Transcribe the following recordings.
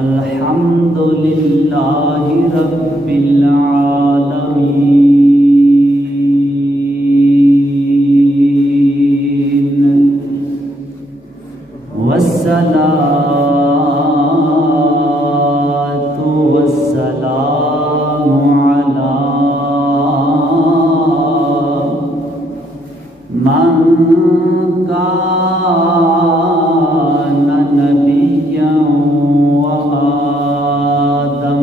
الحمد للہ رب العالمین والصلاة والسلام على من كان نبيا وآدم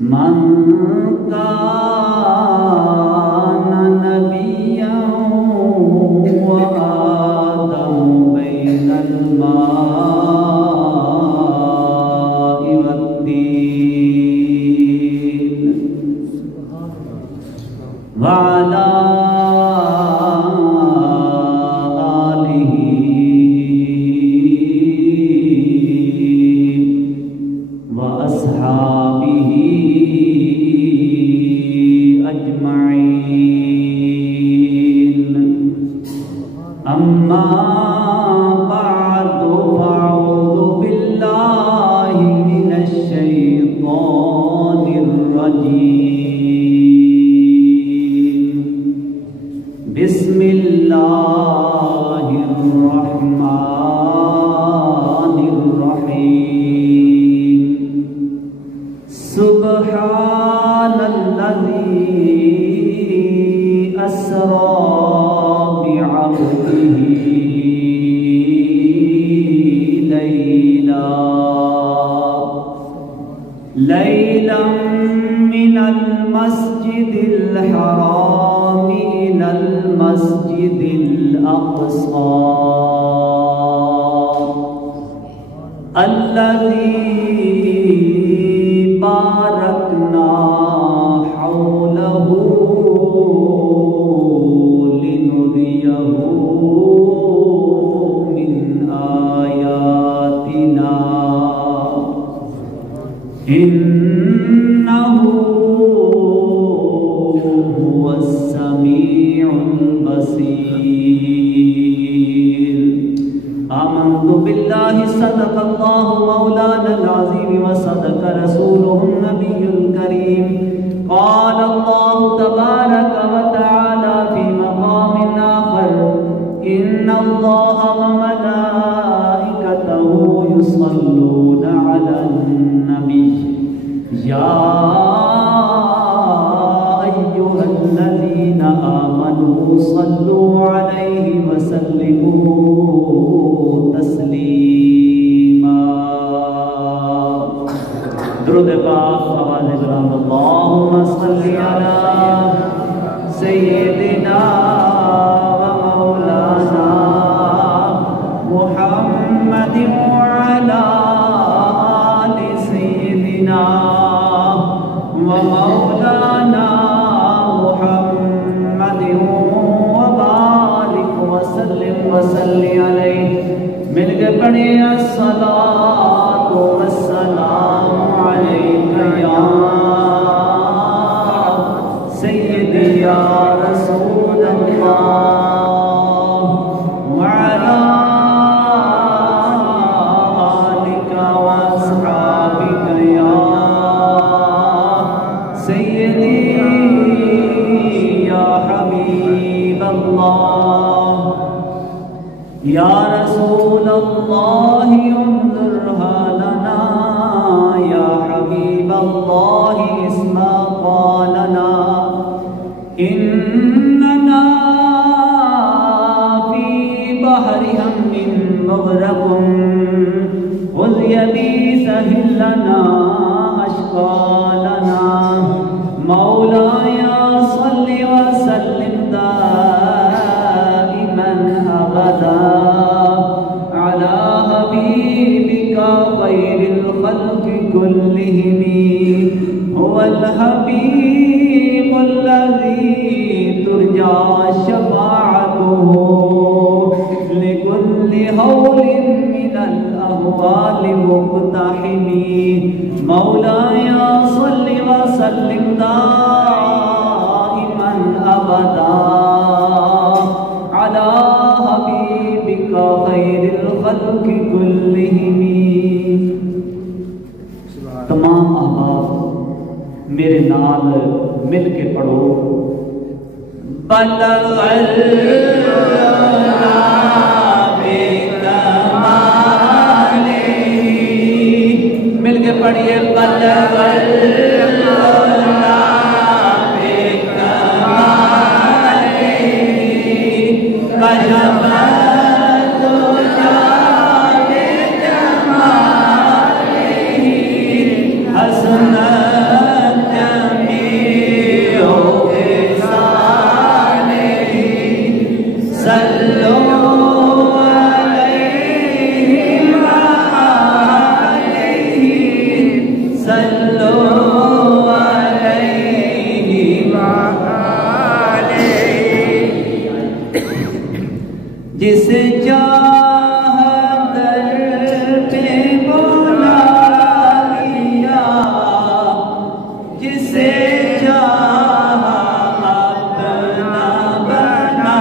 من كان نبيا وآدم بين الماء والدين وعلى آله وأصحابه أجمعين أما بعد فأعوذ بالله من الشيطان الرجيم بسم الله الرحمن الرحيم سبحان الذي أسرى بعبده ليلا من المسجد الحرام إلى المسجد الأقصى الذي باركنا حوله لنريه من آياتنا إنه هو السميع البصير آمنت بالله صدق الله مولانا العظيم وصدق رسوله النبي الكريم قال الله تبارك وتعالى في مقام آخر إن الله وملائكته يصلون على النبي يا أيها الذين آمنوا صلوا عليه وسلموا تسليما درود پاک آواز بلند اللهم صل على سيدنا ومولانا محمد وعلى آل سيدنا ومولانا محمد وبارك وسلم وصل عليه مل کے پڑھے الصلاة والسلام عليك يا سيدي يا رسول الله وعلى آلك وأصحابك يا سيدي يا حبيب الله يا رسول الله انظرها لنا يا حبيب الله اسمع قالنا إننا في بحر هم مغرق خذ يدي سهل لنا أشقالنا مولاي صل وسلم دائما أبدا على حبيبك خير الخلق كلهم هو الحبيب الذي ترجى شفاعته لكل هول من الأهوال مقتحم مولاي صل وسلم دائما أبدا على حبيبك خير الخلق كلهم میرے نال مل کے پڑھو بلغ العلا بکمالہ، مل کے پڑھیے بلغ العلا بکمالہ، کشف جس چاہ در پہ بلا لیا، جسے چاہ اپنا بنا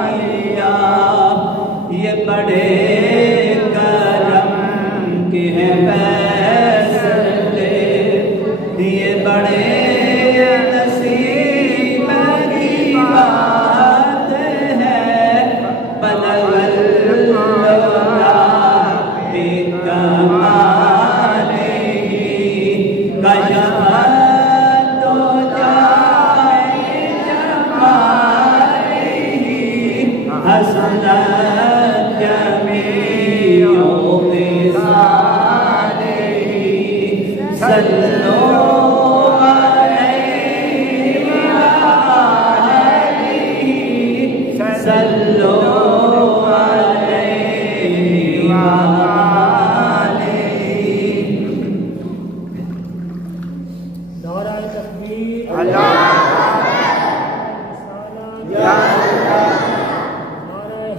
لیا، یہ بڑے کرم کے ہیں فیصلے، یہ بڑے نصیب کی بات ہے، بلغ العلا بکمالہ، کشف الدجى جمالہ، حسنت جمیع خصالہ، صلوا علیہ وآلہ، صلوا علیہ وآلہ۔ نعرہ تکبیر، نعرہ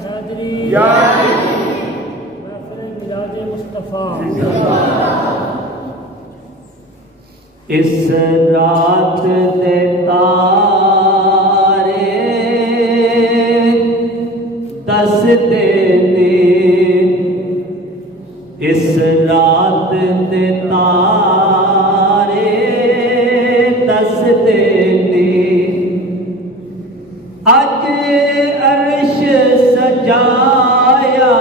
حیدری، محفل میلاد مصطفیٰ۔ اس رات دے تارے دس دینے، اس رات دے تارے دس دینے، اج عرش سجایا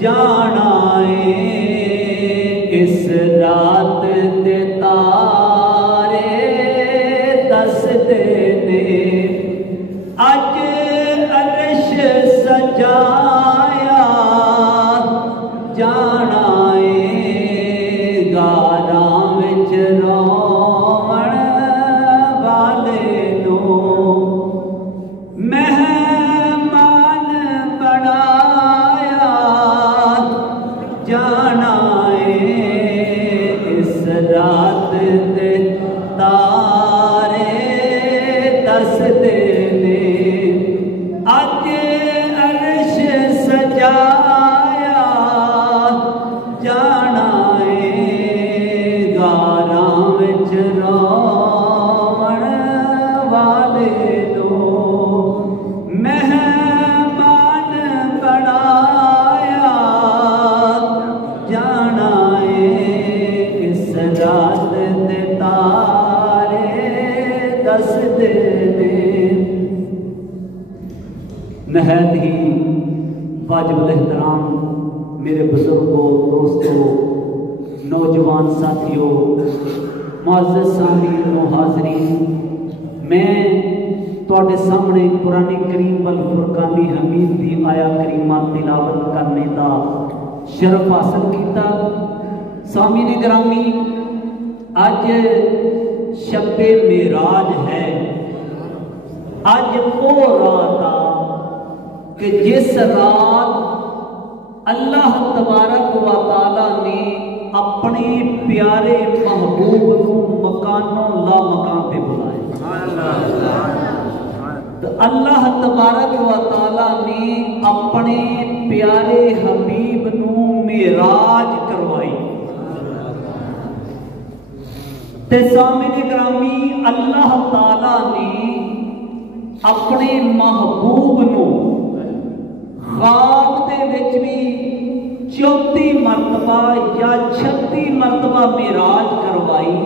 جانا ہے، اس رات دے تارے دس دینے، اج عرش سجایا جانا ہے، گاراں وچ رومن والے نوں مہمان بنایا جانا ہے، اس رات دے تارے دس دینے، اج عرش سجایا جانا ہے، گاراں وچ رومن والے نوں مہمان بنایا جانا ہے، اس رات دے تارے دس دینے۔ نہایت ہی واجب الاحترام میرے بزرگوں، دوستوں، نوجوان ساتھیوں، معزز سامعین و حاضرین، میں تواڈے سامنے قرآن کریم والفرقان حمید دی آیا کریمہ تلاوت کرنے دا شرف حاصل کیتا۔ سامعین گرامی، اج شب معراج ہے، اج وہ رات آ کہ جس رات اللہ تبارک و تعالی نے اپنے پیارے محبوب کو مکانوں لا مکان پہ بلایا، تو اللہ تبارک و تعالی نے اپنے پیارے حبیب نو معراج کروائی۔ تے سامعین گرامی، اللہ تعالی نے اپنے محبوب نو خواب دے وچ بھی چوتھی مرتبہ یا 36 مرتبہ معراج کروائی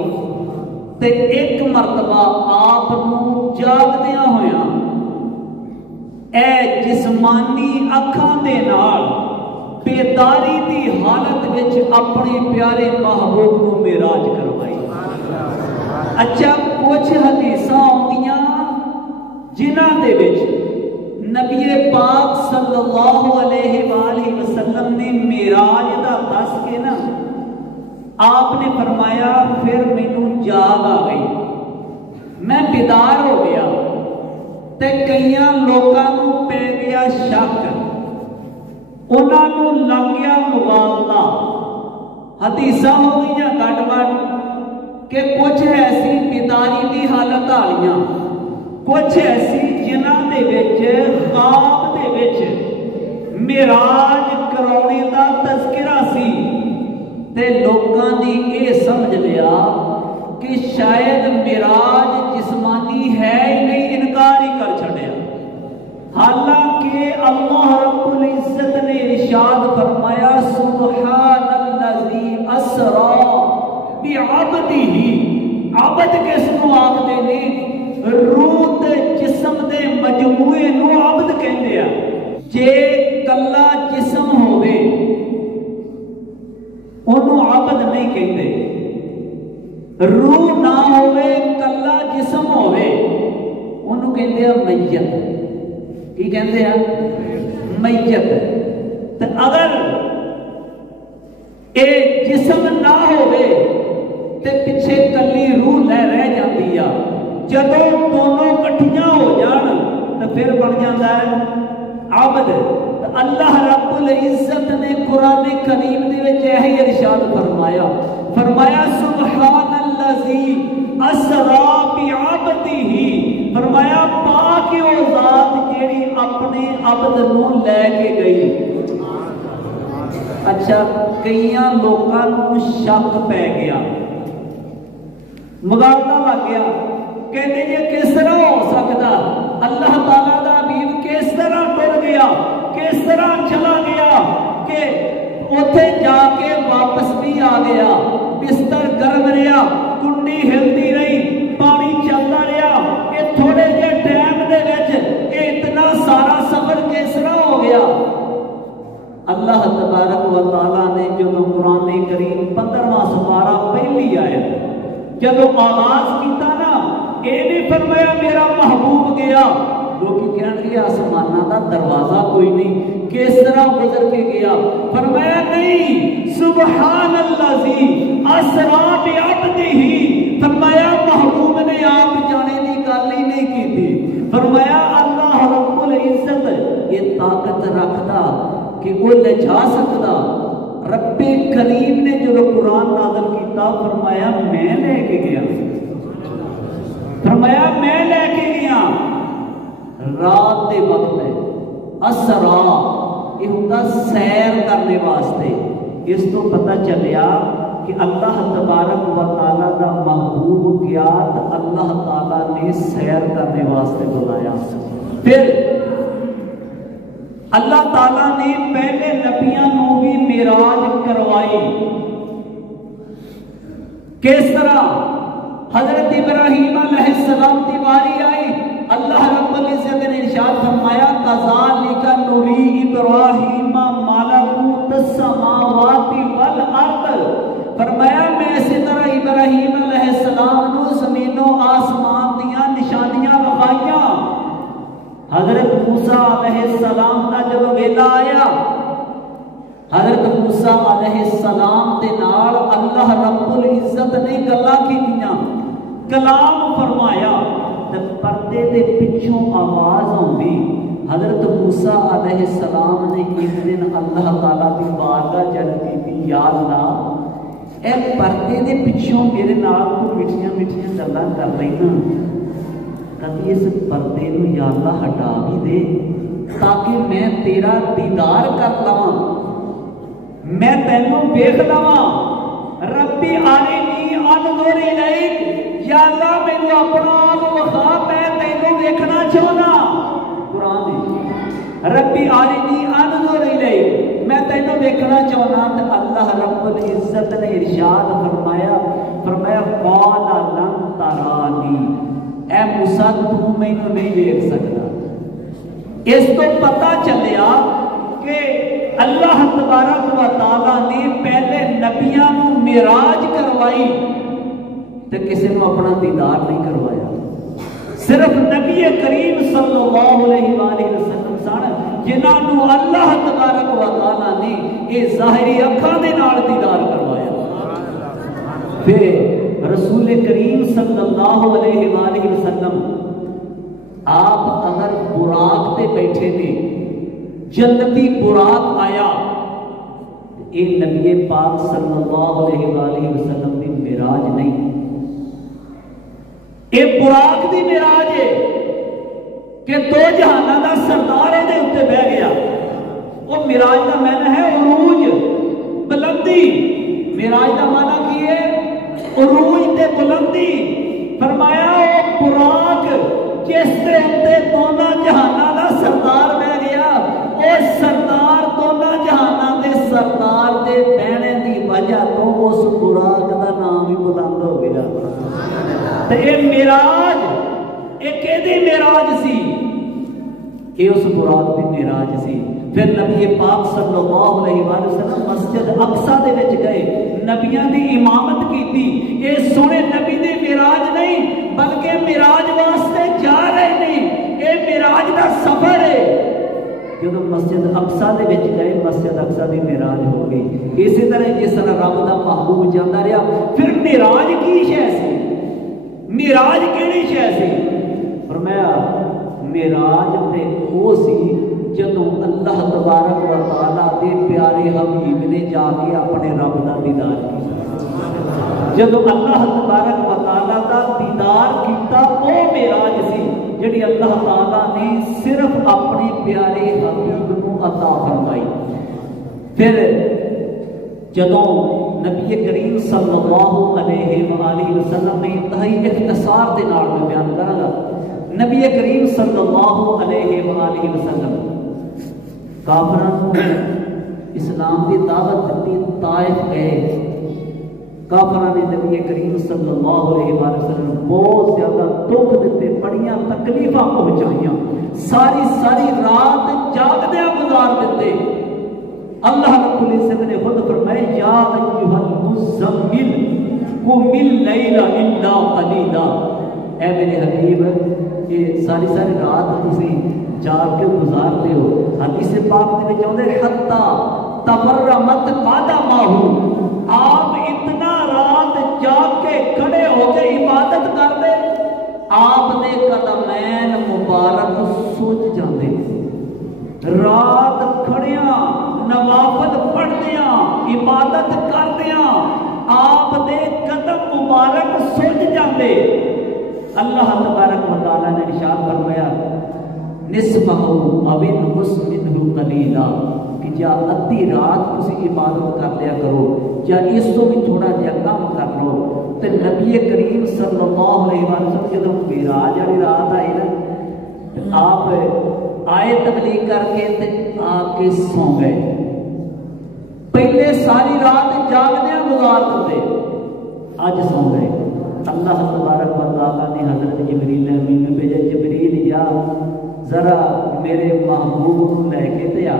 تے ایک مرتبہ آپ جاگدیاں ہویا اے جسمانی اکھاں دے نال بیداری دی حالت وچ اپنے پیارے محبوب کو معراج کروائی۔ اچھا کچھ حدیثاں آندیاں جنہاں دے وچ نبی پاک صلی اللہ علیہ وآلہ وسلم نے معراج دا دس کے نا آپ نے فرمایا پھر مینوں جاگ آ گئی، میں بیدار ہو گیا تے کئیاں لوکاں نوں پے گیا شک، انہاں نوں لگ گیا مغالطہ، حدیثاں ہو گئیاں گڈ وڈ کہ کچھ ایسی بیداری دی حالت والیاں، کچھ ایسی جنہاں دے وچ خواب دے وچ معراج کرانے دا تذکرہ سی تے لوکاں دی اے سمجھ لیا کہ شاید معراج جسمانی ہے ہی نہیں، انکار ہی کر چھڑیا۔ حالانکہ اللہ رب العزت نے ارشاد فرمایا سبحان الذی اسری بعبدہ، عبد کس نو آکھدے نے؟ روح تے جسم دے مجموعے نو عبد کہندے آ۔ جے کلا جسم ہوے انہوں عبد نہیں کہندے، روح نہ ہوے کلا جسم ہوے انہوں کہندے ہیں میت۔ کی کہندے ہیں؟ میت۔ تو اگر اے جسم نہ ہوے تے پیچھے کلی روح لے رہ جاندی آ، جدوں دونوں کٹھیاں ہو جان تو پھر بن جاتا ہے عبد۔ اللہ رب العزت نے قرآن کریم دے وچ یہی ارشاد فرمایا، فرمایا سبحان الذی اسری بعبدہ، فرمایا پاک او ذات جیڑی اپنے عبد نو لے کے گئی۔ اچھا کئیاں لوکاں نوں شک پہ گیا، مغالطہ لگ گیا، کہتے یہ کس طرح ہو سکتا؟ اللہ تعالیٰ دا حبیب کس طرح ٹر گیا، کس طرح چلا گیا کہ اتھے جا کے واپس بھی آ گیا؟ بستر گرم رہا، کنڈی ہلتی رہی، پانی چلتا رہا، کہ تھوڑے جے ٹائم دے وچ کہ اتنا سارا سفر کس طرح ہو گیا؟ اللہ تبارک و تعالیٰ نے جب قرآن کریم 15واں سپارہ پہلی آیت جب آغاز کیتا نا، اے نہیں فرمایا میرا محبوب گیا، لوگ کہنے لگے آسمانہ دا دروازہ کوئی نہیں، کس طرح گزر کے گیا؟ فرمایا نہیں، سبحان الذی اسری بعبدہ، فرمایا محبوب نے آپ جانے دی گل ہی نہیں کی تھی۔ فرمایا اللہ رب العزت یہ طاقت رکھتا کہ وہ لے جا سکتا۔ رب کریم نے جو قرآن نازل کیتا فرمایا میں لے کے گیا، فرمایا میں لے کے گیا۔ رات دے وقت ہے اسرا، یہ ہوتا سیر کرنے واسطے، اس تو پتہ چلیا کہ اللہ تبارک و تعالیٰ دا محبوب گیا تو اللہ تعالیٰ نے سیر کرنے واسطے بلایا۔ پھر اللہ تعالیٰ نے پہلے نبیوں کو بھی معراج کروائی۔ کس طرح؟ حضرت ابراہیم علیہ السلام کی باری آئی، اللہ رب العزت نے ارشاد فرمایا کذالک نری ابراہیم ملکوت السماوات والارض، فرمایا میں اسی طرح ابراہیم علیہ السلام نو زمین و آسمان دیاں نشانیاں بخائیاں۔ حضرت موسیٰ علیہ السلام کا جب ویلا آیا، حضرت موسیٰ علیہ السلام دے نال اللہ رب العزت نے گلاں کیتیاں، کلام فرمایا، تے پردے دے پچھوں آواز آندی۔ حضرت موسیٰ علیہ السلام نے ایک دن اللہ تعالیٰ کی بارگاہ جلدی دی، یا اللہ اے پردے دے پچھوں میرے نال کو مٹھیاں مٹھیاں گلاں کر رہی نا، کبھی اس پردے نو یا اللہ ہٹا بھی دے تاکہ میں تیرا دیدار کر لواں، میں تینوں دیکھ لواں۔ ربی آرینی انظر الیک، یا اللہ مینوں اپنا آپ وخا، میں تینوں دیکھنا چاہنا۔ قرآن ربی آرینی انظر الیک، میں تینوں دیکھنا چاہنا تو اللہ رب العزت نے ارشاد فرمایا قال لن ترانی، اے موسیٰ تو مینوں نہیں دیکھ سکتا۔ اس تو پتہ چلیا کہ اللہ تبارک و تعالیٰ نے پہلے نبیاں نو معراج کروائی تو کسی نے اپنا دیدار نہیں کروایا، صرف نبی کریم صلی اللہ علیہ وآلہ وسلم سن جنہاں نو اللہ تبارک و تعالیٰ نے یہ ظاہری اکھاں دے نال دیدار کروایا۔ پھر رسول کریم صلی اللہ علیہ وآلہ وسلم آپ اگر براق تے بیٹھے نے، جنتی براق آیا، یہ نبی پاک صلی اللہ علیہ وآلہ وسلم کی معراج نہیں، یہ براق دی معراج ہے کہ دو جہاناں دا سردار دے اوتے بہ گیا۔ وہ معراج دا معنی ہے عروج، بلندی۔ معراج دا معنی کی ہے؟ عروج تے بلندی۔ فرمایا وہ براق جس دے اوتے دونوں جہاناں دا سردار بہ گیا، وہ سردار دونوں جہاناں دے سردار دے بہنے دی وجہ تو اس براق دا نام ہی بلند ہو گیا۔ تے اے معراج، اے کیدی معراج سی؟ اے اس براق دی معراج سی۔ پھر نبی پاک صلی اللہ علیہ وآلہ وسلم مسجد اقصی دے وچ گئے، نبیاں دی امامت کیتی۔ اے سونے نبی دی معراج نہیں بلکہ معراج واسطے جا رہے نہیں، اے معراج دا سفر ہے۔ جب مسجد اقصی دے وچ گئے، مسجد اقصی دی معراج ہو گئی۔ اسی طرح جس طرح رب دا محبوب جاندا رہا۔ پھر معراج کی شے سی؟ معراج کیڑی شے سی؟ فرمایا معراج تے او سی جدوں اللہ تبارک و تعالیٰ دے پیارے حبیب نے جا کے اپنے رب دا دیدار کیا۔ جدوں اللہ تبارک و تعالیٰ دا دیدار کیتا او معراج سی جڑی اللہ تعالیٰ نے صرف اپنے پیارے حبیب کو عطا فرمائی۔ پھر جدوں نبی کریم صلی اللہ علیہ وآلہ وسلم نے انتہائی اختصار دے نال میں بیان کراں گا، نبی کریم صلی اللہ علیہ وآلہ وسلم کافراں کو اسلام کی دعوت دیتی، طائف گئے، کافراں نے نبی کریم صلی اللہ علیہ وآلہ وسلم بہت زیادہ دکھ دیتے، بڑیاں تکلیفاں پہنچائیاں، ساری رات جاگدیاں گزار دیتے۔ اللہ رب العزت نے خود فرمایا یا ایھا المزمل قم اللیل الا قلیلا، اے میرے حبیب یہ ساری رات تسی جاگ کے گزارتے ہو۔ حدیث پاک دے وچ آندے حتی تبرمت قدمہ، آپ اتنا رات جاگ کے کھڑے ہو کے عبادت کرتے، آپ نے قدمین مبارک سج جاندے، رات کھڑیاں نوافل پڑھدیاں عبادت کردیاں آپ دے قدم مبارک سج جاندے۔ اللہ تبارک و تعالیٰ نے ارشاد فرمایا نصفہ او انقص منہ قلیلا، کہ جا ادھی رات تسی عبادت کر لیا کرو یا اس تو بھی تھوڑا جہا کم کر لو۔ تے نبی کریم صلی اللہ علیہ وسلم جدوں معراج والی رات آئی نا، آپ آئے تبلیغ کر کے تے آ کے سو گئے۔ پہلے ساری رات جاگدیاں گزار دیتے، اج سو گئے۔ اللہ تبارک و تعالیٰ نے حضرت جبریل امین میں بھیجا، جبریل یا ذرا میرے محبوب کو لے کے تے آ۔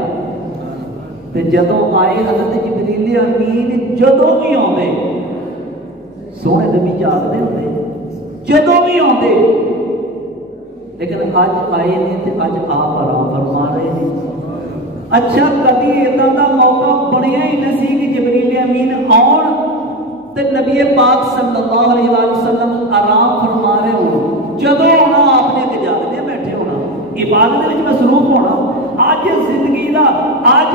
تے جدوں آئے حضرت جبریل امین، جدوں بھی آندے سونے نبی جاگدے ہوندے، جدوں بھی آندے، لیکن اج آئے نہیں تے اج آپ آرام فرما رہے ہیں۔ اچھا کبھی اتنا دا موقع بنیا ہی نہیں سی کہ جبریل امین آن تے نبی پاک صلی اللہ علیہ وسلم آرام فرما رہے ہو، جدوں ہونا آپ نے کہ جاگدے بیٹھے ہونا، عبادت میں مصروف ہونا۔ آج زندگی دا آج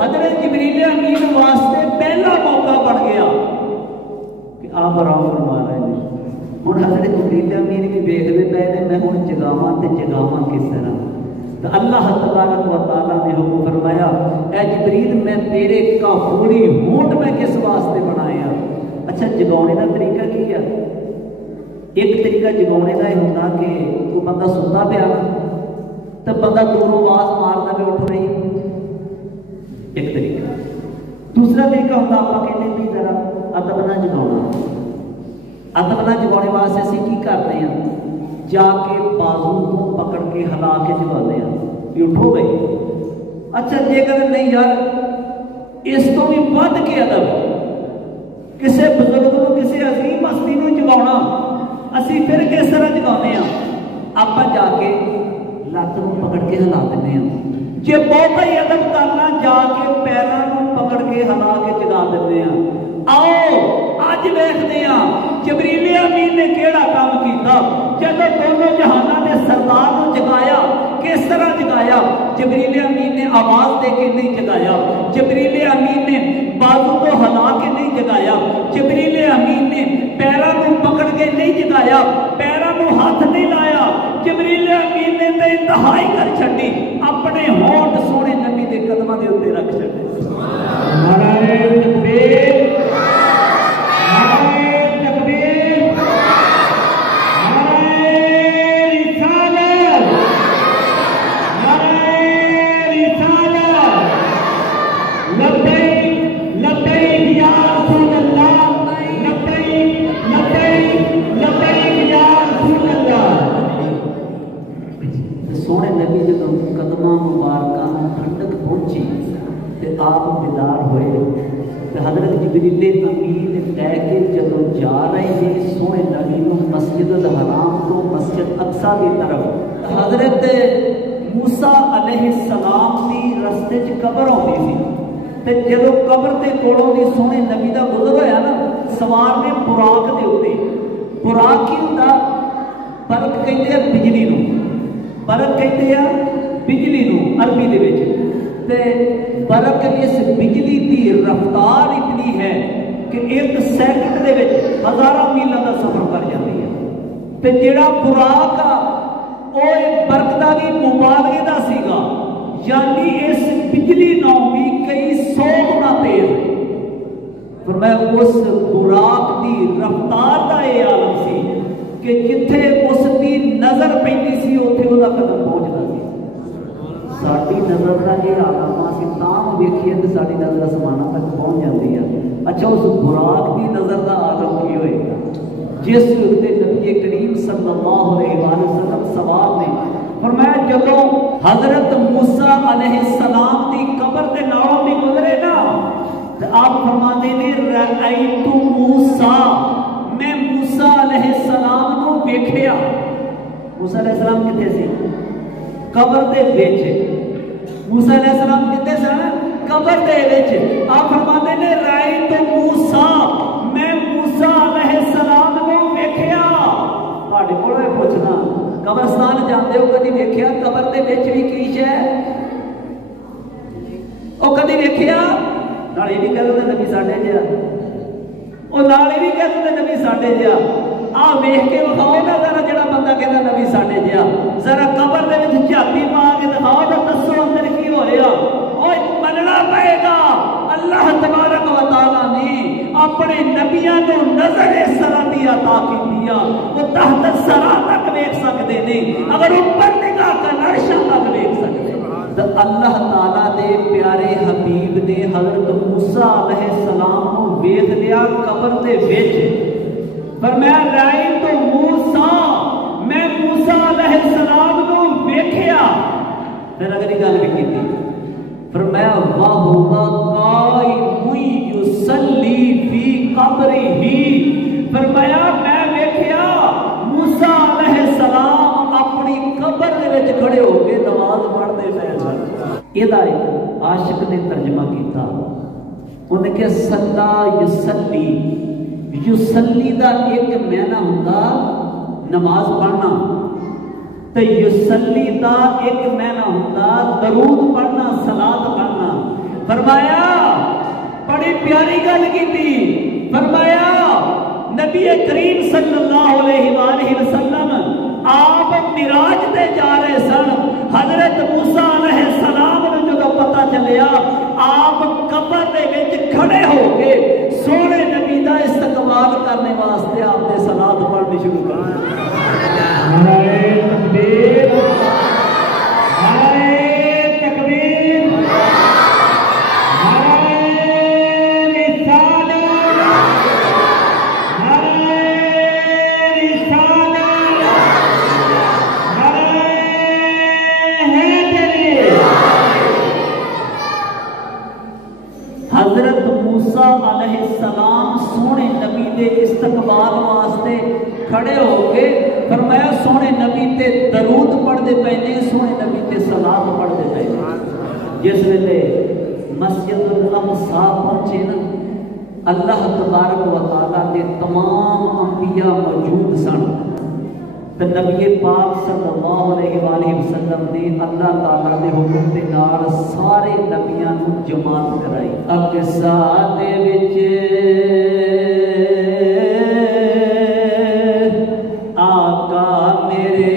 حضرت جبریل امین واسطے پہلا موقع بن گیا کہ آپ آرام فرما رہے ہیں۔ ہن حضرت جبریل امین بھی ویکھدے پئے نے میں ہن جگاواں تے جگاواں کس طرح۔ تو اللہ تبارک و تعالیٰ نے حکم فرمایا اے جبریل میں تیرے کافوری ہونٹ میں کس واسطے بنایا۔ اچھا جگانے کا طریقہ کی ہے؟ ایک طریقہ جگانے کا یہ ہوتا کہ کوئی بندہ ستا پیا نا تو بندہ دوروں آواز مارتا پہ اٹھ رہی، ایک طریقہ. دوسرا طریقہ ہوتا آپ کہتے ہیں بھی ذرا ادب نہ جگاؤنا. ادب نہ جگانے واسطے اسی کی کرتے ہیں جا کے بازو کو پکڑ کے ہلا کے جگاتے ہیں کہ اٹھو گئی. اچھا جے کر نہیں یار اس تو بھی ود کے ادب کسی بزرگ کو کسی عظیم ہستی کو جگاؤنا اسی پھر کس طرح جگانے ہیں آپ جا کے لت کو پکڑ کے ہلا دینے ہیں. جے بہت ہی ادب کرنا جا کے پیروں کو پکڑ کے ہلا کے جگا دینے ہیں. آؤ اج ویکھدے ہیں جبریل امین نے کیڑا کام کیتا جب دونوں جہاناں نے سردار کو جگایا. کس طرح جگایا؟ جبریل امین نے آواز دے کے نہیں جگایا. جبریل امین نے بازو کو ہلا کے نہیں جگایا. جبریل امین نے پیروں کو پکڑ کے نہیں جگایا. پیروں کو ہاتھ نہیں لایا. جبریل امین نے تے انتہائی کر چھڈی اپنے ہونٹ سونے نبی دے قدماں دے اوپر رکھ چھڈے. نعرہ تکبیر آپ بیدار ہوئے تو حضرت جبریل امین کہہ کے جب جا رہے ہیں سونے نبی کو مسجد الحرام تو مسجد اقصی کی طرف حضرت موسیٰ علیہ السلام کی رستے چ قبر ہوتی تھی تے جدو قبر کے کولوں دی سونے نبی دا گزر ہویا نا سوار نے براق دے اوتے براق کی ہوندا برق کہندے ہیں بجلی نو برق کہندے ہیں بجلی نو عربی دے وچ برق اس بجلی کی رفتار اتنی ہے کہ ایک سیکنڈ دے وچ ہزارہ میلاں دا سفر کر جاتی ہے. تے جیڑا براق آ او ایک برق دا بھی مبالغے دا سیگا یعنی اس بجلی نال بھی کئی 100 گنا تیز. فرمایا اس براق دی رفتار دا یہ عالم سی کہ جتھے اس دی نظر پیندی سی اوتھے او دا قدم پہنچدا سی. ساری نظر کا یہ عالم اسی تاں ویکھیے تے ساری نظر آسماناں تک پہنچ جاتی ہے. اچھا اس براق کی نظر کا عالم کی ہوئے گا جس وقت نبی کریم صلی اللہ علیہ وآلہ وسلم سوال نے فرمایا جدوں حضرت موسیٰ علیہ السلام دی قبر دے نالوں بھی گزرے نا تو آپ فرماتے نے رأیت موسیٰ میں موسیٰ علیہ السلام کو ویکھیا. موسیٰ علیہ السلام کتے سی؟ قبر دے وچ. موسیٰ علیہ السلام کتے سن؟ قبر دے وچ. آپ فرماتے نے رأیت موسیٰ میں موسیٰ علیہ السلام کو ویکھیا. تہاڈے کول پوچھنا قبرستان جاندے ہو کدی ویکھیا قبر دے وچ بھی کی شے او کدی ویکھیا؟ نال یہ بھی کہندے نبی ساڈے جا او نال یہ بھی کہندے نبی ساڈے جا. آ ویکھ کے وکھاؤ نا ذرا جڑا بندہ کہندا نبی ساڈے جا ذرا قبر دے وچ جھاتی مار کے دکھاؤ تے دسو اندر کی ہو رہا. اوے مننا پئے گا اللہ تبارک و تعالی نے اپنے نبیاں کو نظر اس طرح دی عطا کی دیا وہ تحت الثرى تک ویکھ سکدے نے اگر اوپر نگاہ کر عرشاں تک ویکھ سکدے. تو اللہ تعالی دے پیارے حبیب نے حضرت موسیٰ علیہ السلام کو ویکھ لیا قبر دے وچ. فرمایا رأیت موسیٰ میں موسیٰ علیہ السلام کو ویکھیا. پھر اگلی گل بھی کیتی فرمایا وَهُوَ قَائِمٌ يُصَلِّي فِي قَبْرِهِ. فرمایا میں ویکھیا موسیٰ علیہ السلام اپنی قبر دے وچ کھڑے ہو کے نماز پڑھدے پئے سن. ایدا عاشق نے ترجمہ کیتا انہیں کہ صلی یصلی یصلی دا ایک معنی ہوندا نماز پڑھنا تے یصلی دا ایک معنی ہوندا درود پڑھنا صلاۃ پڑھنا. فرمایا بڑی پیاری گل کیتی. فرمایا نبی کریم صلی اللہ علیہ وآلہ وسلم آپ معراج تے جا رہے سن. حضرت موسیٰ علیہ السلام نے جب پتہ چلیا آپ قبر دے وچ کھڑے ہو کے سونے نبی دا استقبال کرنے واسطے آپ نے صلاۃ پڑھنی شروع کر دی. نعرہ تکبیر نعرہ تکبیر حضرت موسیٰ علیہ السلام سونے نبی دے استقبال واسطے کھڑے ہو کے فرمایا سونے نبی تے درود پڑھ دے پہنے سونے نبی تے صلاۃ پڑھ دے پہنے. جس ویلے مسجد الاقصی پہنچے نا اللہ تبارک و تعالیٰ دے تمام انبیاء موجود سن تو نبی پاک صلی اللہ علیہ وآلہ وسلم نے اللہ تعالیٰ دے حکم دے نال سارے نبیاں کو جماعت کرائی. اقصی دے وچ آقا میرے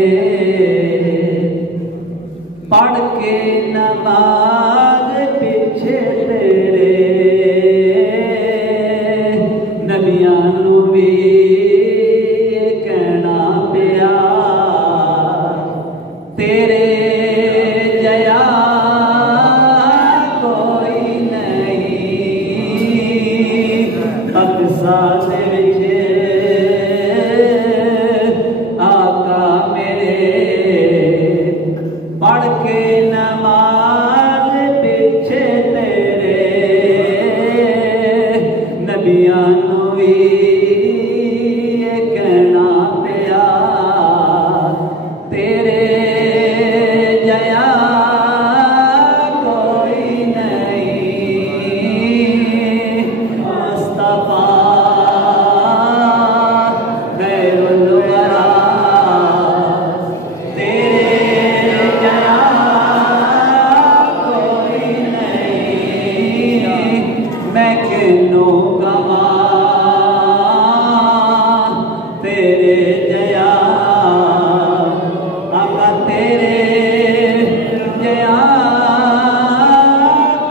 پڑھ کے نماز پیچھے تیرے نبیاں نو بھی کہنا پیا تیرے جیا کوئی نہیں. اقصی دے وچ آقا میرے پڑھ کے نماز پیچھے تیرے نبیاں نو بھی کہنا پیا تیرے جیا کوئی نہیں. مصطفیٰ خیر الورا تیرے جیا کوئی نہیں. میں کنوں گواں تیرے جیا آقا تیرے جیا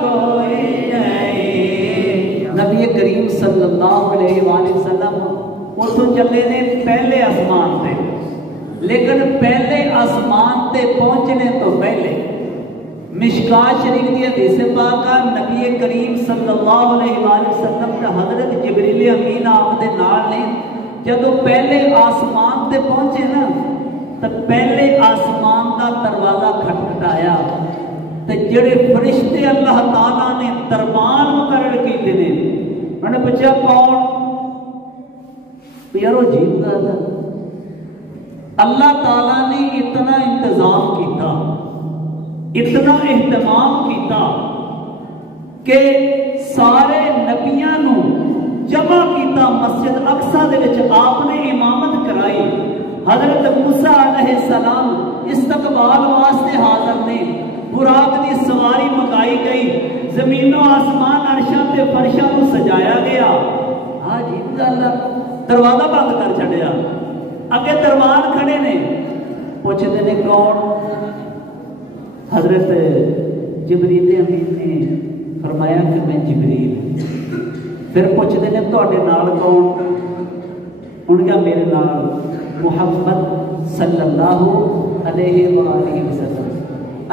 کوئی نہیں. نبی کریم صلی اللہ علیہ وآلہ وسلم اتوں چلے نے پہلے آسمان تے لیکن پہلے آسمان تے پہنچنے تو پہلے مشکات شریف دی حدیث پاک نبی کریم صلی اللہ علیہ وآلہ وسلم تے حضرت جبریل امین آپ دے نال نے جدو پہلے آسمان تے پہنچے نا تو پہلے آسمان دا دروازہ کھٹکھٹایا تے جڑے فرشتے اللہ تعالیٰ نے دربان مقرر کیتے نے انہوں نے پوچھا کون یارو جیت تھا. اللہ تعالیٰ نے اتنا انتظام کیتا اتنا اہتمام کیتا کہ سارے نبیاں نو جمع کیتا مسجد اقصی دے وچ آپ نے امامت کرائی. حضرت موسیٰ علیہ السلام استقبال واسطے حاضر نے براق دی سواری مکائی گئی زمین و آسمان عرشاں تے فرشاں کو سجایا گیا. ہاں جی اللہ دروازہ بند کر چھڑیا اگے دربان کھڑے نے پوچھتے نے کون حضرت جبریل امین نے فرمایا کہ میں جبریل. پھر پوچھتے نے تواڈے نال کون ان کا میرے نال محمد صلی اللہ علیہ وآلہ وسلم.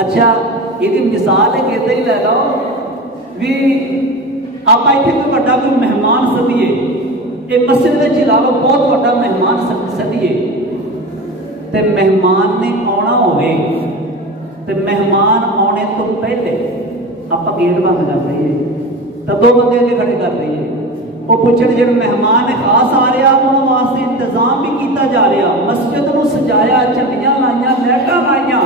اچھا یہ مثال ہے کہ ہی لے لو بھی آپ اتنے کوئی بڑا کوئی مہمان سدیے یہ مسجد میں چلا لو بہت بڑا مہمان سدیے تے مہمان نے آنا ہوئے تے مہمان آنے تو پہلے آپ گیٹ بند کر دئیے تو دو بندے اگے کھڑے کر دئیے وہ پوچھنے جب مہمان خاص آ رہا انہوں واسطے انتظام بھی کیتا جا رہا مسجد کو سجایا چٹیاں لائیاں لائٹاں لائیاں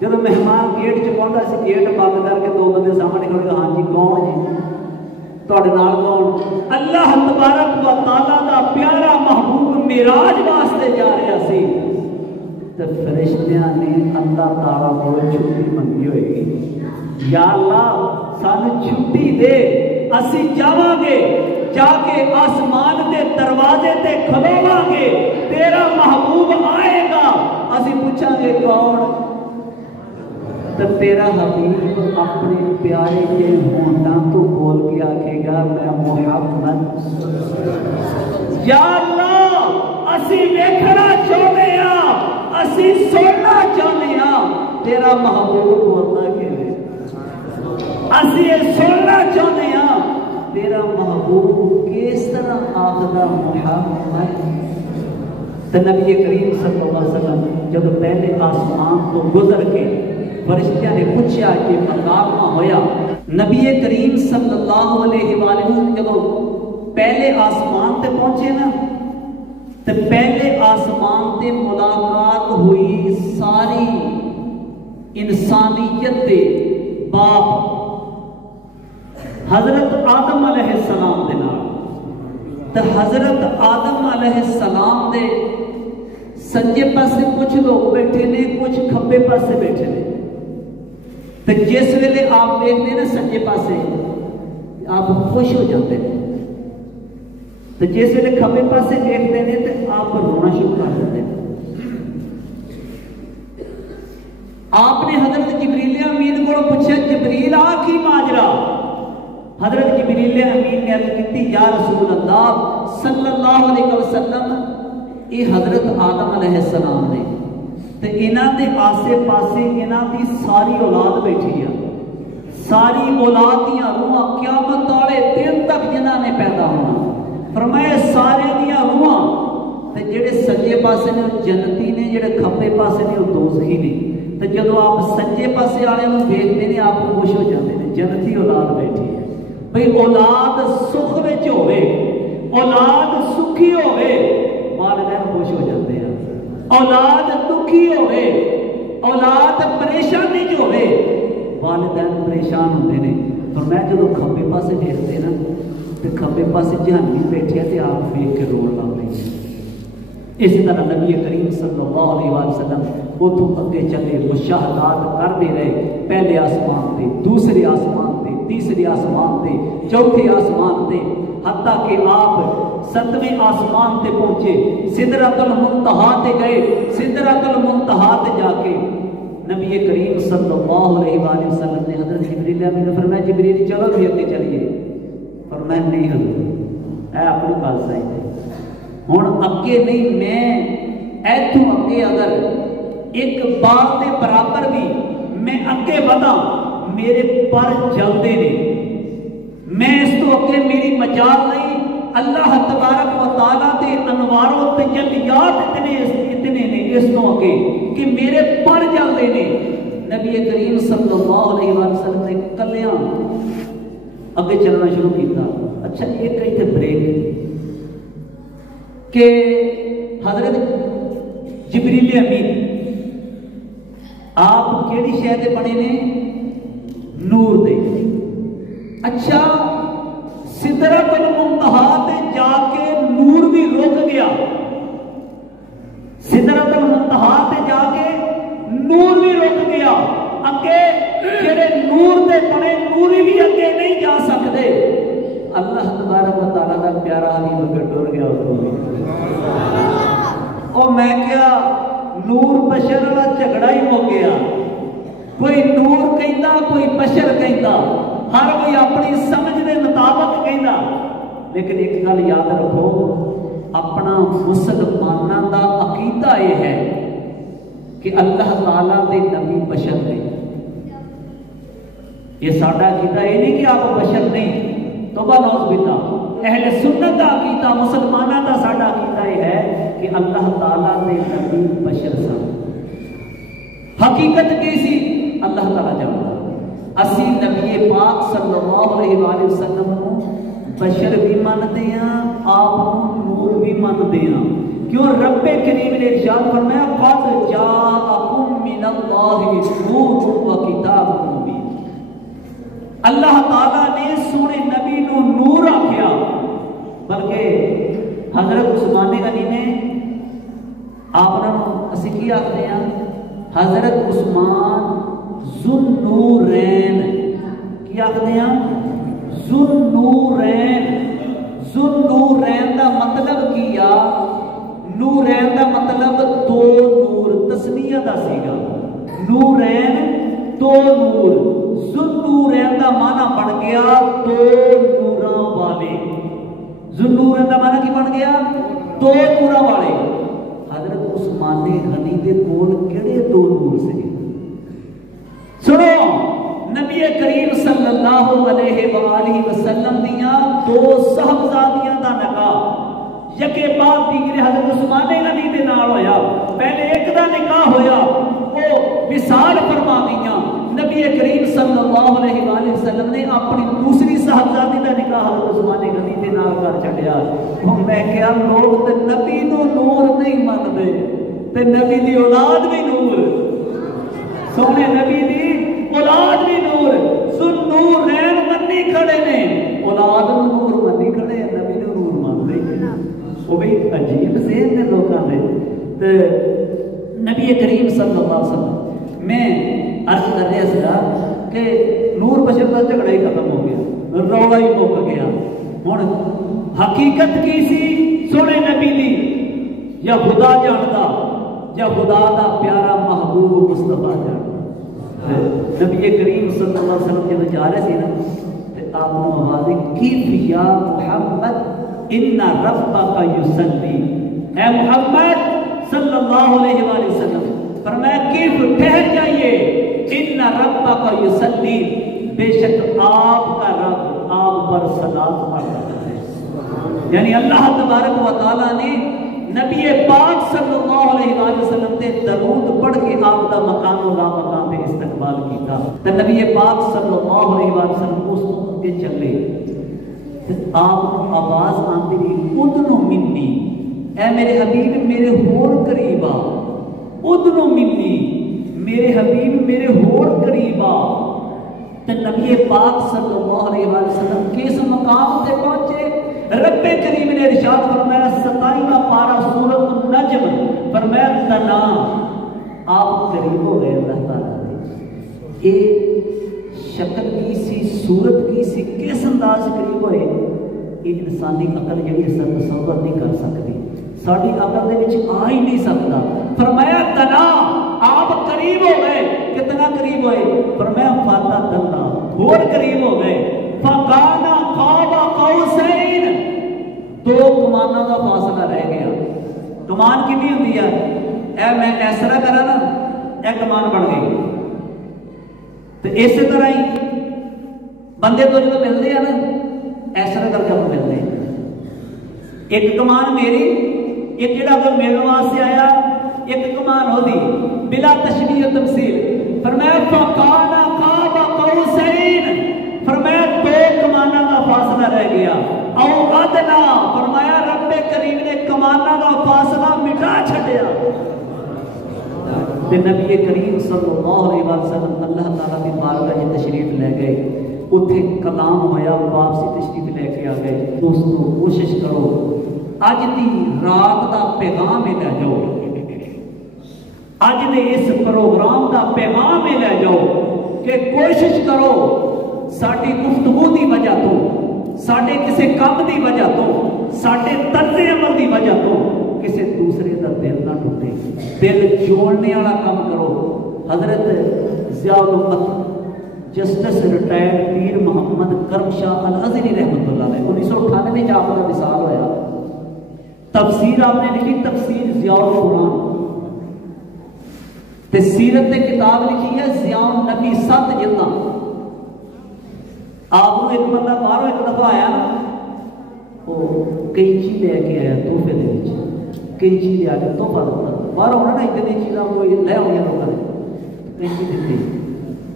جب مہمان گیٹ چ پہنچا سی گیٹ بند کر کے دو بندے سامنے کھڑے کہ ہاں جی کون جی تواڈے نال کون اللہ تبارک و تعالیٰ دا پیارا محبوب معراج واسطے جا رہا سی تو فرشتیاں نے اللہ تعالیٰ کو چھٹی منگی ہوئے گی یا اللہ سانو چھٹی دے اسی جاواں گے جا کے آسمان دے دروازے تے کھلواں گے تیرا محبوب آئے گا اسی پوچھاں گے کون تو تیرا حبیب اپنے پیارے کے ہونٹاں تو بول کے آکھے گا میں محمد یا اللہ اسی دیکھنا چاہتے ہیں اسی سننا چاہتے ہیں تیرا محبوب بولنا کے لئے اسی یہ سننا چاہتے ہیں تیرا محبوب کس طرح آخدہ محمد. تو نبی کریم صلی اللہ علیہ وسلم جب پہلے آسمان تو گزر کے فرشتیاں نے پوچھا کہ مقامہ ہویا نبی کریم صلی اللہ علیہ وآلہ وسلم جب پہلے آسمان تے پہنچے نا تو پہلے آسمان تے ملاقات ہوئی ساری انسانیت دے باپ حضرت آدم علیہ السلام دے نال۔ تو حضرت آدم علیہ السلام دے سجے پاسے کچھ لوگ بیٹھے نے، کچھ کھبے پاسے بیٹھے نے۔ تو جس ویلے آپ دیکھتے ہیں نا سجے پاسے آپ خوش ہو جاتے ہیں، تو جس ویلے کھبے پاسے دیکھتے ہیں تو آپ رونا شروع کر دیتے ہیں۔ آپ نے حضرت جبریل امین کو پوچھا جبریل آ کی ماجرا؟ حضرت جبریل امین نے عرض کی یا رسول اللہ صلی اللہ علیہ وسلم یہ حضرت آدم علیہ السلام نے تو انہاں دے آسے پاسے انہاں دی ساری اولاد بیٹھی ہے، ساری اولاد دیاں روحاں قیامت والے دن تک جنہاں نے پیدا ہونا، فرمایا سارے دیاں روحاں تے جڑے سجے پاسے نے جنتی نے، جڑے کھبے پاسے نے وہ دوزخی نے۔ تو جدو آپ سجے پاسے والے نوں دیکھتے ہیں آپ خوش ہو جاتے ہیں، جنتی اولاد بیٹھی ہے۔ بھئی اولاد سکھ وچ ہوے، اولاد سکھی ہوے، والدین خوش ہو جاتے ہیں۔ اولاد دکھی ہوے، اولاد پریشانی جو ہوے، والدین پریشان ہوتے ہیں۔ اور میں جدو کھبے پاسے دیکھتے نا تو کھبے پاسے جہنمی بیٹھے تے آپ دیکھ کے روڑ لگ رہی ہے۔ اسی طرح نبی کریم صلی اللہ علیہ وسلم اتوں اگے چلے مشاہدات کرتے رہے، پہلے آسمان تے، دوسرے آسمان تے، تیسرے آسمان تے، چوتھے آسمان تے، حتیٰ کہ آپ 7ویں آسمان تے پہنچے، سدرۃ المنتہا تے گئے۔ سدرۃ المنتہا تے جا کے نبی کریم صلی اللہ علیہ وآلہ وسلم نے حضرت جبریل امین نے فرمایا جبریل چلو بھی اگے چلیے، فرمایا نہیں حضور اے اپنی بات صحیح ہے، ہن اگے نہیں، میں ایتھوں اگے اگر ایک بال دے برابر بھی میں اگے بڑھا میرے پر جلدے نے، میں اس تو اگے میری مجال نہیں۔ اللہ تبارک و تعالیٰ دے انوار و تجلیات اتنے نے اس تو اگے کہ میرے پر جلدے نے۔ نبی کریم صلی اللہ علیہ وسلم نے کلیاں اگے چلنا شروع کیتا۔ اچھا ایک کہیں تھے بریک کہ حضرت جبریل امین آپ کیڑی شے دے بنے نے؟ نور دے۔ اچھا سدرۃ المنتہا تے جا کے نور بھی رک گیا، سدرۃ المنتہا تے جا کے نور بھی رک گیا، اگے جڑے نور دے بنے نوری بھی اگے نہیں جا سکتے۔ اللہ تبارک و تعالیٰ کا پیارا حبیب اگر ڈر گیا اور میں کیا نور بشر والا جھگڑا ہی ہو گیا، کوئی نور کہندا کوئی بشر کہندا، ہر کوئی اپنی سمجھ دے مطابق کہندا۔ لیکن ایک گل یاد رکھو، اپنا مسلمانوں دا عقیدہ یہ ہے کہ اللہ تعالیٰ دے نبی بشر نہیں۔ یہ ساڈا عقیدہ یہ نہیں کہ آپ بشر نہیں، توبہ نعوذ باللہ۔ اہل سنت دا عقیدہ، مسلمانوں دا ساڈا عقیدہ یہ ہے کہ اللہ تعالیٰ دے نبی بشر سن۔ حقیقت کی سی اللہ تعالیٰ جانتا۔ اسی نبی پاک صلی اللہ علیہ وآلہ وسلم کو بشر بھی مانتے ہیں، آپ نور بھی مانتے ہیں۔ کیوں رب کریم نے ارشاد فرمایا قد جاءکم من اللہ نور و کتاب مبین۔ اللہ تعالیٰ نے سونے نبی نو نور آکھیا، بلکہ حضرت عثمان غنی نے آپ اسی کی آختے ہیں حضرت عثمان ذوالنورین کی آختے ہیں ذوالنورین۔ ذوالنورین دا مطلب کیا؟ نورین دا مطلب دو نور، تسنیہ دا سیگا، نورین دو نور، ذوالنورین دا معنی بن گیا دو نوراں والے۔ ذوالنورین دا معنی کی بن گیا؟ دو نوراں والے۔ حضرت عثمان غنی دے کول کیڑے دو نور سے؟ سنو، نبی کریم صلی اللہ علیہ وآلہ وسلم دیاں دو صاحبزادیاں دا نکاح یکے بعد دیگرے حضرت عثمان غنی دے نال ہویا۔ پہلے ایک دا نکاح ہویا، وہ وصال فرما گئیاں، نبی کریم صلی اللہ علیہ وآلہ وسلم نے اپنی دوسری صاحبزادی کا نکاح حضرت عثمان غنی کے نال کر چھڈیا. میں کیا لوگ تے نبی نو نور نہیں مانتے تے نبی دی اولاد بھی نور, سونے نبی دی اولاد بھی نور, سن نور رین منی کھڑے نے, اولاد نور منی کھڑے ہیں, نبی نو نور مانتے. وہ بھی عجیب ذہن نے لوگوں نے. تے نبی کریم صلی اللہ علیہ وسلم میں عرض کر رہے سا کہ نور بشر کا جھگڑا ہی ختم ہو گیا, رولا ہی مک گیا. ہن حقیقت کی سی سونے نبی دی, یا خدا جانتا یا خدا دا پیارا محبوب مصطفیٰ جانتا. نبی کریم صلی اللہ علیہ وسلم جب جا رہے تھے نا تے آپ نے آواز کی یا محمد ان ربک یصلی, اے محمد صلی اللہ علیہ وآلہ وسلم فرمایا کیف ٹھہر جائیے, ان ربک یصلی, بے شک آپ کا رب آپ پر صلاۃ پڑھتا ہے. یعنی اللہ تبارک و تعالی نے نبی پاک صلی اللہ علیہ وآلہ وسلم نے درود پڑھ کے آپ کا مقام و مقام پہ استقبال کیتا. تو نبی پاک صلی اللہ علیہ وآلہ وسلم اس کے چلے, آپ آواز آتی رہی ادنو منی, اے میرے حبیب میرے ہور قریب آ, ادنو منی میرے حبیب میرے ہور قریب آ. تو نبی پاک صلی اللہ علیہ وآلہ وسلم کس مقام سے پہنچے؟ رب کریم نے ارشاد فرمایا 27واں پارہ سورۃ النجم, فرمایا تنا, آپ قریب ہو گئے اللہ تعالیٰ نے. یہ شکل کی سی, صورت کی سی, کس انداز قریب ہوئے, یہ انسانی عقل جڑی اس کا تصور نہیں کر سکتی, ساری عقل دے وچ آ ہی نہیں سکتا. فرمایا تنا, آپ قریب ہو گئے. کتنا قریب ہوئے؟ فرمایا فاتا تنا, اور قریب ہو گئے. فکانا قاب قوسین, دو کمانوں کا فاصلہ رہ گیا. کمان کی بھی ہوتی ہے, اے میں اس طرح کرا نا اے کمان بن گئی. تو اسی طرح ہی بندے تو جو ملتے ہیں نا اس طرح کر کے ہم ملتے ہیں. ایک کمان میری, ایک جڑا کوئی میرے واسطے آیا, ایک کمان ہو دی بلا تشبیہ و تمثیل. فرمایا فکانا قاب قوسین, فرمایا دو کمانہ کا فاصلہ رہ گیا. او ادنا, فرمایا رب کریم نے کمانہ کا فاصلہ مٹا چھڈیا. تے نبی کریم صلی اللہ علیہ وسلم اللہ تعالیٰ کی بارگاہ میں تشریف لے گئے. اتھے کلام ہویا, واپسی تشریف لے کے آ گئے. دوستو کوشش کرو اج دی رات دا پیغام ہی لے جاؤ, اج دے اس پروگرام دا پیغام ہی لے جاؤ کہ کوشش کرو ساڈی گفتگو دی وجہ تو, ساڈے کسے کام دی وجہ تو, ساڈے طرز عمل دی وجہ تو کسے دوسرے دا دل نہ ٹوٹے. دل جوڑنے والا کام کرو. حضرت ضیاء الحق جسٹس ریٹائرڈ پیر محمد کرم شاہ الازہری رحمۃ اللہ علیہ 1998 میں آپ کا وصال ہوا. تفسیر آپ نے لکھی تفسیر ضیاء القرآن, تے سیرت تے کتاب لکھی ہے ضیاء النبی 7 جلداں. آپ کو ایک بندہ باہر ایک دفعہ آیا نا, وہ کینچی لے کے آیا تحفے دے وچ, کینچی لے آ کے تحفہ دیتا. باہر ہونا نا اتنی چیزاں کوئی لے ہوئی لوگوں نے, کینچی دیتی.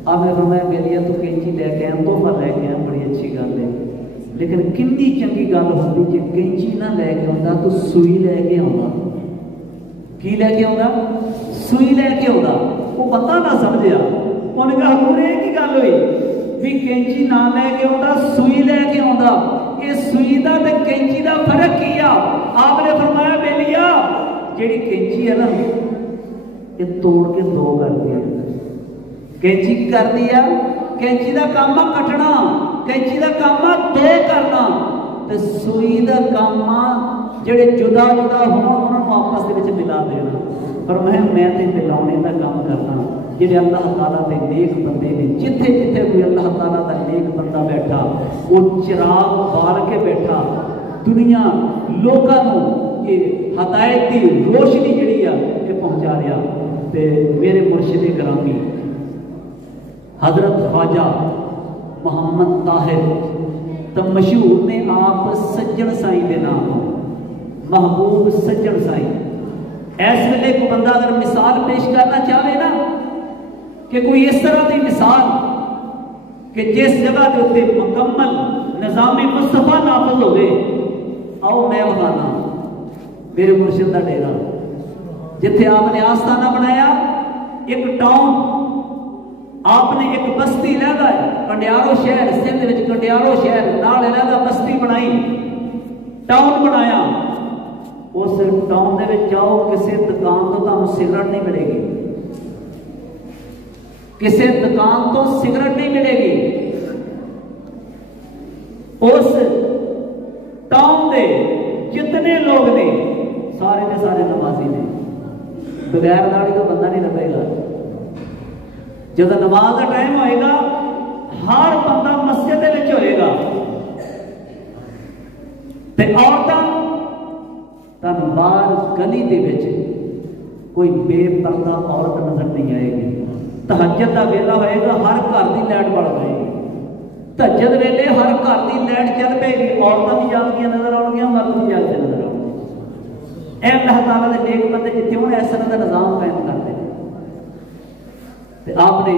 آپ نے فرمایا میری تو کینچی لے کے آیا, تحفہ لے کے آیا, بڑی اچھی گل ہے, لیکن کنی چنگی گل ہوتی جی کینچی نہ لے کے آتا تو سوئی لے کے آتا. کی لے کے آتا؟ سوئی لے کے آتا. وہ پتہ نہ سمجھا, انہوں نے کہا ہوں یہ کی گل ہوئی بھی کینچی نہ لے کے آتا سوئی لے کے آتا. یہ سوئی دا تے کینچی دا فرق کیا؟ آپ نے فرمایا بیلیا جیڑی کینچی ہے نا یہ توڑ کے دو کر دیا. کینچی کی کر دیا؟ کینچی دا کام کٹنا, کینچی دا کام دو کرنا. تے سوئی دا کام جڑے جدا جدا ہونا انہوں نے آپس دے وچ ملا دینا. پر میں تے ملاونے دا کام کرنا. جڑے اللہ تعالیٰ دے نیک بندے نے, جتھے جتھے کوئی اللہ تعالیٰ دا نیک بندہ بیٹھا وہ چراغ بال کے بیٹھا, دنیا لوگوں کو یہ ہدایت کی روشنی جڑی ہے کہ پہنچا رہا. تے میرے مرشد گرامی حضرت خواجہ محمد طاہر تو مشہور نے آپ سجن سائی دے نام, محبوب سجن سائی. اس ویلے کو بندہ اگر مثال پیش کرنا چاہے نا کہ کوئی اس طرح کی مثال کہ جس جگہ کے اتنے مکمل نظام مصطفیٰ نافذ ہوئے. آؤ میں بتانا میرے مرشد کا ڈیرا جتھے آپ نے آستانہ بنایا، ایک ٹاؤن آپ نے ایک بستی لہدا ہے، کنڈیارو شہر سندھ وچ کنڈیارو شہر نال لہدا بستی بنائی، ٹاؤن بنایا. اس ٹاؤن دے وچ جاؤ کسی دکان تو تمہیں سگریٹ نہیں ملے گی، کسی دکان تو سگریٹ نہیں ملے گی. اس ٹاؤن دے جتنے لوگ نے سارے کے سارے نمازی نے، بغیر داڑھی تو بندہ نہیں لبے گا. جب نماز کا ٹائم ہوئے گا ہر بندہ مسجد دے وچ ہوئے گا، تے عورتاں تن باہر گلی دے وچ کوئی بے پردہ عورت نظر نہیں آئے گی. تہجد کا ویلا ہوئے گا، ہر گھر کی لائٹ بڑھ پائے گی. تہجد ویلے ہر گھر کی لائٹ چل پے گی، عورتیں بھی جاگدیاں نظر آؤ گیا، مرد بھی جاگتے نظر آؤ گے. اے اللہ تعالیٰ دے نیک بندے جتنے ہونے اس طرح کا نظام قائم کرتے ہیں. آپ نے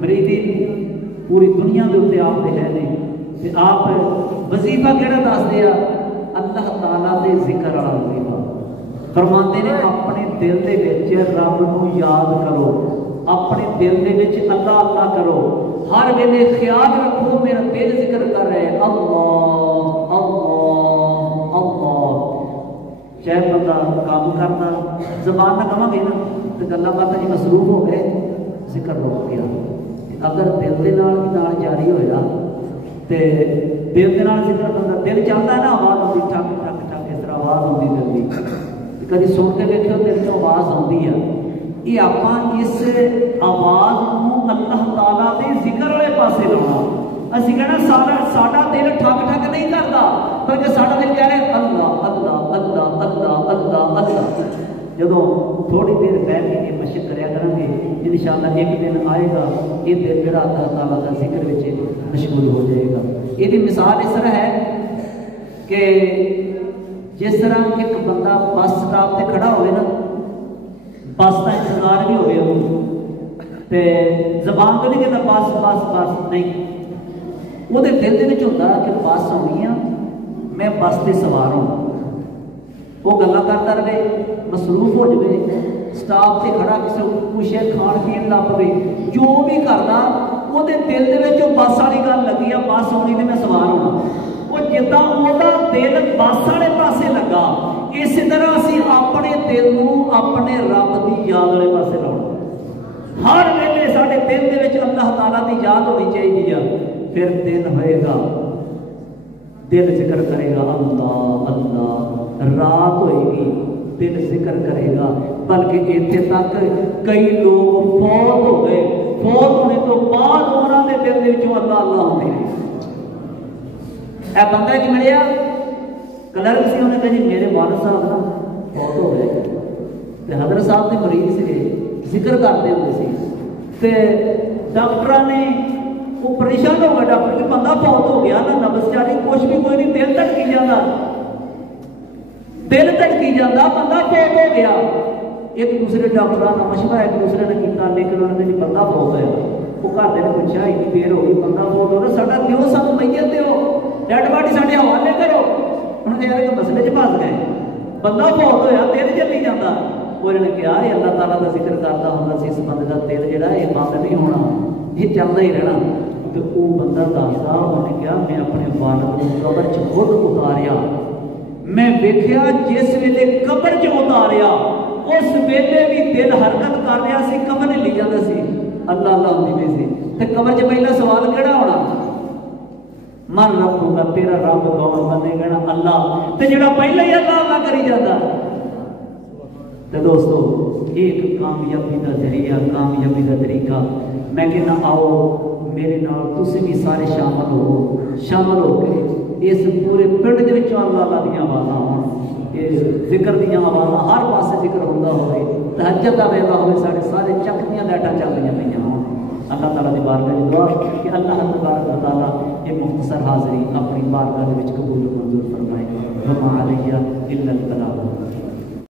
مریدی پوری دنیا کے اتنے آپ کے ہے نہیں، آپ وظیفہ کہڑا دس دیا؟ اللہ تعالیٰ دے ذکر والا وظیفہ. فرماتے نے اپنے دل دے وچ رب نو یاد کرو، اپنے دل دے وچ اللہ اللہ کرو، ہر ویلے خیال رکھو میرا دل ذکر کر رہے ہیں اللہ اللہ اللہ. چاہے بندہ کام کرنا زبان نہ کہاں گے نا تو گلا باتیں جی مصروف ہو گئے، ذکر روک گیا. اگر دل دے نال جاری ہویا تے دل دے نال ذکر کرنا، دل چاہتا ہے نا آواز آتی ٹھک ٹھک ٹھک اس طرح آواز آتی دل کی، کبھی سن کے دیکھو دل کی آواز آتی ہے. یہ آپ اس آواز کو اللہ تعالیٰ دے ذکر والے پاسے لانا. اسی کہنا ساڈا دل ٹھک ٹھک نہیں کرتا، بلکہ ساڈا دل کہہ رہے اللہ اللہ اللہ اللہ اللہ اللہ. جدو تھوڑی دیر بیٹھ کے یہ مشق کریا کریں گے انشاءاللہ ایک دن آئے گا یہ دل میرا اللہ تعالیٰ کا ذکر وچ مشغول ہو جائے گا. یہ مثال اس طرح ہے کہ جس طرح ایک بندہ بس سٹاپ تے کھڑا ہوئے نا، بس کا انتظار بھی ہوئے تے زبان تو نہیں کہتا بس بس بس نہیں، وہ دل دے وچ ہوندا کہ بس آنی ہے میں بس تے سوار ہوں. وہ گلا کرتا رہے، مصروف ہو جائے، سٹاپ سے کھڑا کسی کو پوچھے کھان پین لگ پے، جو بھی کرنا وہ دل دے بس والی گل لگی ہے بس آنی تے میں سوار ہونا. وہ جدا وہ دل بس والے پاسے لگا، اسی طرح اسی اپنے دل کو اپنے رب کی یاد والے پاسے لاؤ. ہر ویلے سارے دل دے وچ اللہ تعالیٰ کی یاد ہونی چاہیے. پھر دل ہوئے گا، دل ذکر کرے گا اللہ اللہ. رات ہوئے گی دل ذکر کرے گا. بلکہ اتنے تک کئی لوگ فوت ہو گئے، فوت ہونے تو بعد انہوں نے دل دے اللہ اللہ ہوتے ہیں. اے بندہ کی ملیا کلرک سی، انہیں کہا جی میرے والد صاحب نا فوت ہو گئے تے حضرت صاحب کے مریض سے ذکر کرتے ہوئے سی تے ڈاکٹر نے وہ پریشان ہو گیا. ڈاکٹر کہ بندہ فوت ہو گیا نا، نبض جاری کچھ بھی کوئی نہیں، دل دھڑکی جاتا، دل دھڑکی جاتا، بندہ فوت ہو گیا. ایک دوسرے ڈاکٹر کا مشورہ ایک دوسرے نے کیا، لیکن انہوں نے بندہ فوت ہوا. وہ گھر نے پوچھا اتنی دیر ہو گئی بندہ فوت ہو رہا، ساڈا دیو سانو میت دیو، ڈیڈ باڈی ساڈے حوالے کرو. انہوں نے یار مسئلے چ پھس گئے، بندہ فوت ہوا دل چلی جاتا. وہ انہوں نے کہا یہ اللہ تعالیٰ کا ذکر کرتا ہونا سی، اس بندے کا دل جہاں یہ بند نہیں ہونا، یہ چلتا ہی رہنا. تو وہ بندہ دستا انہوں نے کہا میں اپنے والد کو قبر چ خود اتاریا، میں ویکھیا جس ویلے قبر چ اتاریا اس ویلے بھی دل حرکت کر رہا سی، قبر نہیں لی جاتا سی، اللہ اللہ ہوتی پئی سی. تے قبر چ پہلا سوال کہڑا ہونا؟ من رب ہوگا، تیرا رب کون؟ بندے کہنا اللہ، تے جڑا پہلا ہی اللہ اللہ کری جاتا. تے دوستو ایک کامیابی کا ذریعہ، کامیابی کا طریقہ میں کہنا آؤ میرے نال تسی بھی سارے شامل ہو کے اس پورے پنڈ دے وچ اللہ اللہ دیاں آوازاں ہون، یہ ذکر دیاں آوازاں ہر پاسے ذکر ہوندا ہوئے، تہجد دا ویلا ہوئے، سارے چک دیاں لائٹاں چل رہیاں پئیاں ہون. اللہ تعالیٰ دی بارگاہ میں دعا کہ اللہ تبارک و تعالیٰ یہ مختصر حاضری اپنی بارگاہ دے وچ قبول و منظور فرمائے. وما علیہ الا البلاغ.